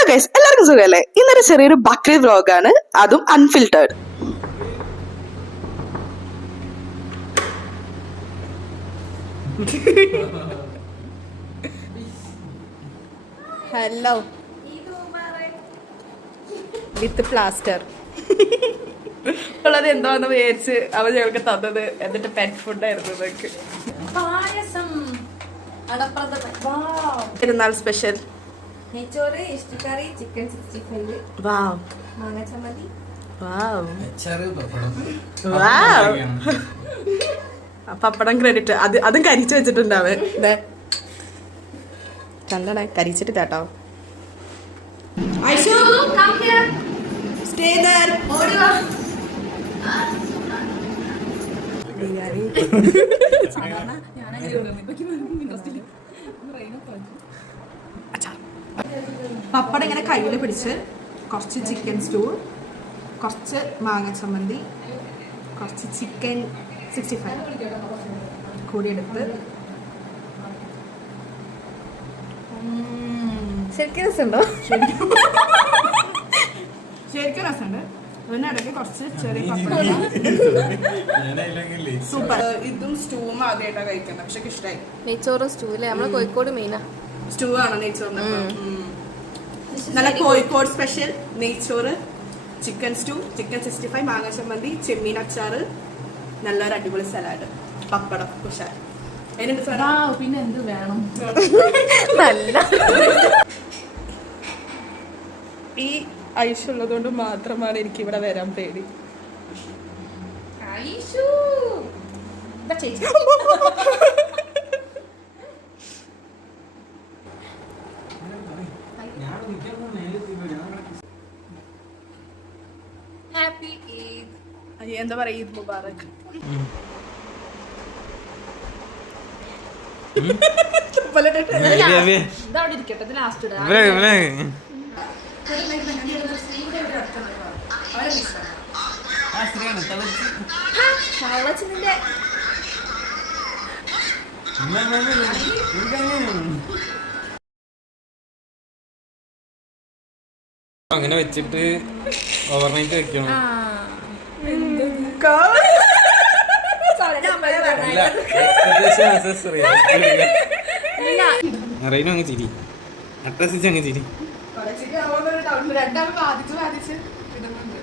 Hello guys, എല്ലാവർക്കും സുഖമല്ലേ? ഇന്നൊരു ചെറിയൊരു ബക്രീദ് വ്ലോഗാണ്, അതും അൺഫിൽറ്റേർഡ്. ഹലോ വിത്ത് പ്ലാസ്റ്റർ ഉള്ളത് എന്താന്ന് വിചാരിച്ച് അവർ ഞങ്ങൾക്ക് തന്നത്. എന്നിട്ട് പെറ്റ് ഫുഡായിരുന്നു ഇതൊക്കെ. പെരുന്നാൾ സ്പെഷ്യൽ നെയ്ച്ചോറ്, ഇഷ്ടക്കറി, ചിക്കൻ 65, മാങ്ങ ചമ്മന്തി, പപ്പടം ക്രെഡിറ്റ്. അതും കരിച്ചു വെച്ചിട്ടുണ്ടാവേ. കണ്ടട കരിച്ചിട്ട് കേട്ടോ. പപ്പടം ഇങ്ങനെ കയ്യിൽ പിടിച്ച് കുറച്ച് ചിക്കൻ സ്റ്റൂ, കുറച്ച് മാങ്ങ ചമ്മന്തി, കുറച്ച് ചിക്കൻ 65 കൂടി എടുത്ത് ശരിക്കും രസമുണ്ടോ? ശരിക്കും രസമുണ്ട്. ഇതിനിടയ്ക്ക് കുറച്ച് ചെറിയ സൂപ്പർ. ഇതും സ്റ്റൂവും ആദ്യമായിട്ടാണ് കഴിക്കുന്നത്, പക്ഷെ ഇഷ്ടമായി. നെയ്ച്ചോറും സ്റ്റൂല്ലേ നമ്മളെ കോഴിക്കോട് മെയിനാ. സ്റ്റൂ ആണ് നെയ്ച്ചോറിന്. നല്ല കോഴിക്കോട് സ്പെഷ്യൽ നെയ്ച്ചോറ്, ചിക്കൻ സ്റ്റൂ, ചിക്കൻ 65, മാങ്ങ ചമ്മന്തി, ചെമ്മീൻ അച്ചാറ്, നല്ലൊരു അടിപൊളി സലാഡ്, പപ്പടം, കുശാൽ. പിന്നെ എന്ത് വേണം? നല്ല ഈ ഐഷുള്ളത് കൊണ്ട് മാത്രമാണ് എനിക്ക് ഇവിടെ വരാൻ പേടി. ഹാപ്പി ഈദ്. എന്താ പറയാ, ഈദ് മുബാറക്. ഇതവിടെ ഇരിക്കട്ടെ, ഇത് ലാസ്റ്റ് ഇടാം. അങ്ങനെ വെച്ചിട്ട് ഓവർനൈറ്റ് വെക്കണം. അറിയുന്നു അങ്ങ് ചിരി, അട്ടസിച്ച് അങ്ങ് ചിരി. രണ്ടാളും ബാധിച്ച് ഇടുന്നുണ്ട്.